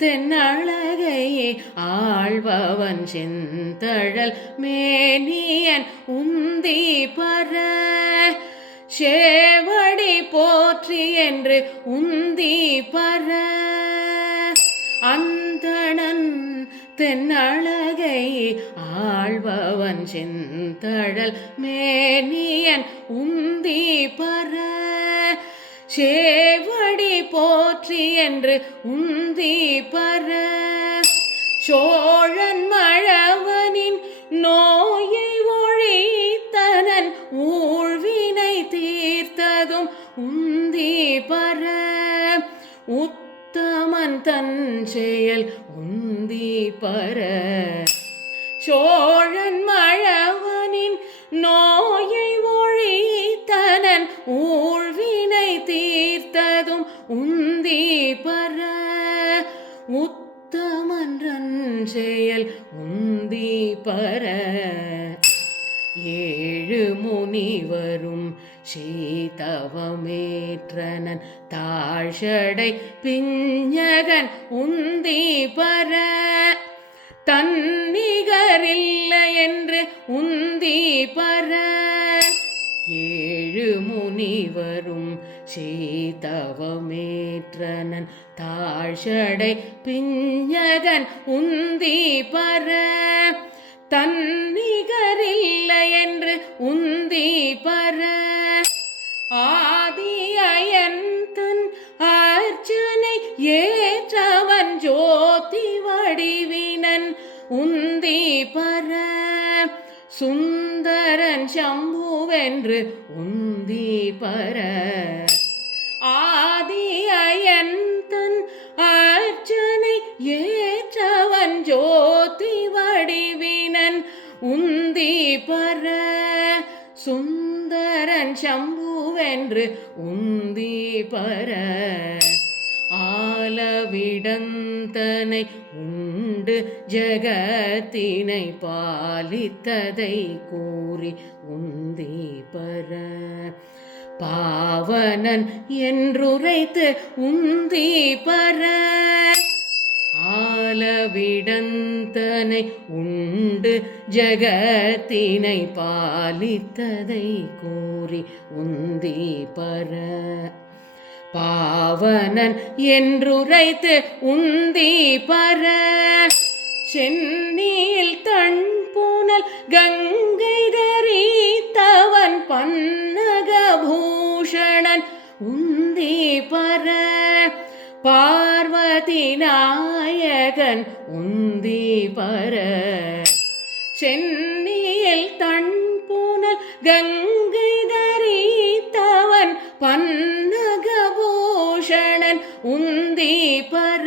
தென்னழகையே ஆழ்பவன் செந்தழல் மேனியன் உந்தி பர. சேவடி போற்றி என்று உந்தி பர. அந்தணன் தென்னழகையே ஆழ்பவன் செந்தழல் மேனியன் உந்தி பர. சே என்று உந்தி பர. சோழன் மழவனின் நோயை ஒழித்தனன் ஊழ்வினை தீர்த்ததும் உந்தி பர. உத்தமன் தன் செயல் உந்தி பர. சோழன் மழவனின் நோயை ஒழித்தனன் ஊழ்வினை உத்தமன்றன் செயல் உந்தி பர. ஏழு முனிவரும் சீதவமேற்றனன் தாழ்ஷடை பிஞ்சகன் உந்தி பர. தன்னிகரில்லை என்று உந்தி பர. ஏழு முனிவரும் சீதவமேற்றனன் தாழ்ஷடை பிஞ்சகன் உந்தி பர. தன்னிகரில்லை என்று உந்தி பர. ஆதியயந்தன் அர்ச்சனை ஏற்றவன் ஜோதி வடிவினன் உந்தி பர. சுந்தரன் சம்புவென்று உந்தி பர. சம்புவென்று உந்தி பர ஆலவிடந்தனை உண்டு ஜகத்தினை பாலித்ததை கூறி உந்தி பர. பாவனன் என்றுரைத்து உந்தி பர. பலவிடந்தனை உண்டு ஜகத்தினை பாலித்ததை கூறி உந்தி பர. பாவனன் என்றுரைத்து உந்தி பர. சென்னியில் தன் பூனல் கங்கை தரித்தவன் பன்னக பூஷணன் உந்தி பர. பார்வதினா நாயகன் உந்தி பர. சென்னியில் தன் பூனல் கங்கை தரித்தவன் பன்னகபூஷணன் உந்தி பர.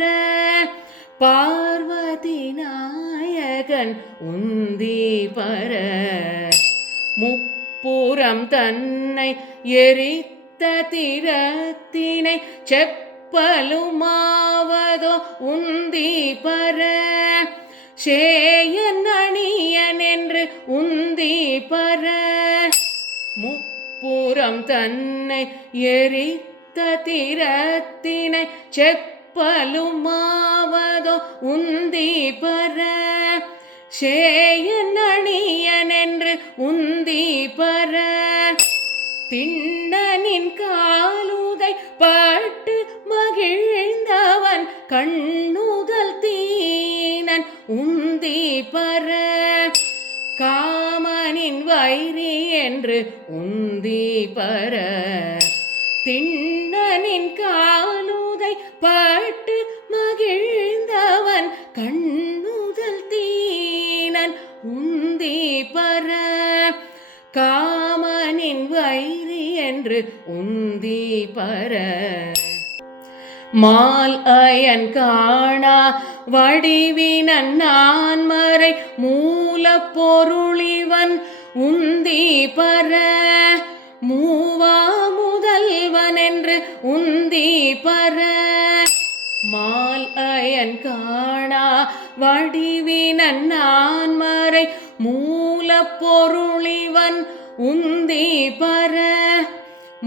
பார்வதி நாயகன் உந்தி பர. முப்புறம் தன்னை எரித்த திறத்தினை பலுமாவதோ உந்தி பர. சேயன் அணியன் என்று உந்தி பர. முப்புறம் தன்னை எரித்த திறத்தினை செப்பலுமாவதோ உந்தி பர. சேயன் அணியன் என்று உந்தி பர. தின் காமனின் வைரி என்று உந்தி பர. திண்ணனின் காலுதை பட்டு மகிழ்ந்தவன் கண்ணுதல் தீனன் உந்தி பர. காமனின் வைரி என்று உந்தி பர. மால் அயன் காணா வடிவினன் நான் மறை மூல பொருளிவன் உந்தி பர மூவா முதல்வனென்று உந்தி பர. மால் அயன் காணா வடிவினன் நான் மறை மூலப்பொருளிவன் உந்தி பர.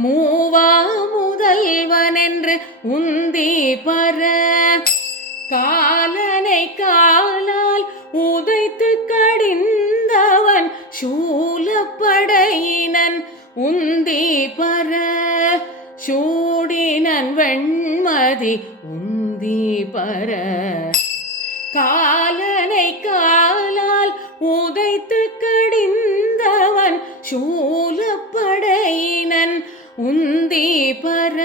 மூவா முதல்வனென்று உந்தி பர. காலனை கா உந்தி பர சூடினன் வெண்மதி உந்தி பர. காலனை காலால் உதைத்து கடிந்தவன் சூலப்படையினன் உந்தி பர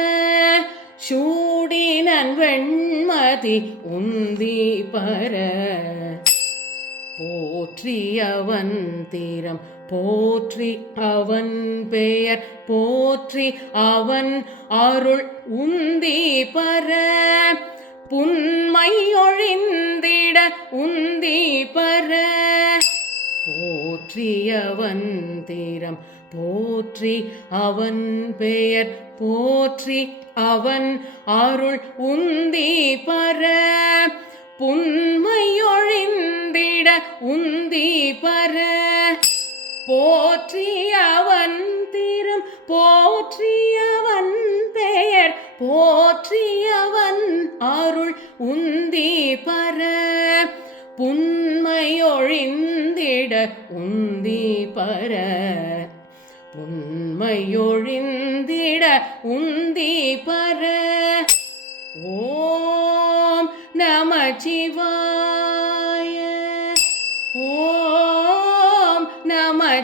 சூடினன் வெண்மதி உந்தி பர. போற்றியவன் தீரம் போற்றி அவன் பெயர் போற்றி அவன் அருள் உந்தி பர. புன்மை ஒழிந்திட உந்தி பர. போற்றி அவன் தீரம் போற்றி அவன் பெயர் போற்றி அவன் அருள் உந்தி பர. புன்மையொழிந்திட உந்தி பர. போற்றி அவன் திறம் போற்றி அவன் பெயர் போற்றி அவன் அருள் உந்தி பர. புன்மையொழிந்திட உந்தி பர. புன்மையொழிந்திட உந்தி பர. ஓம் நம சிவாய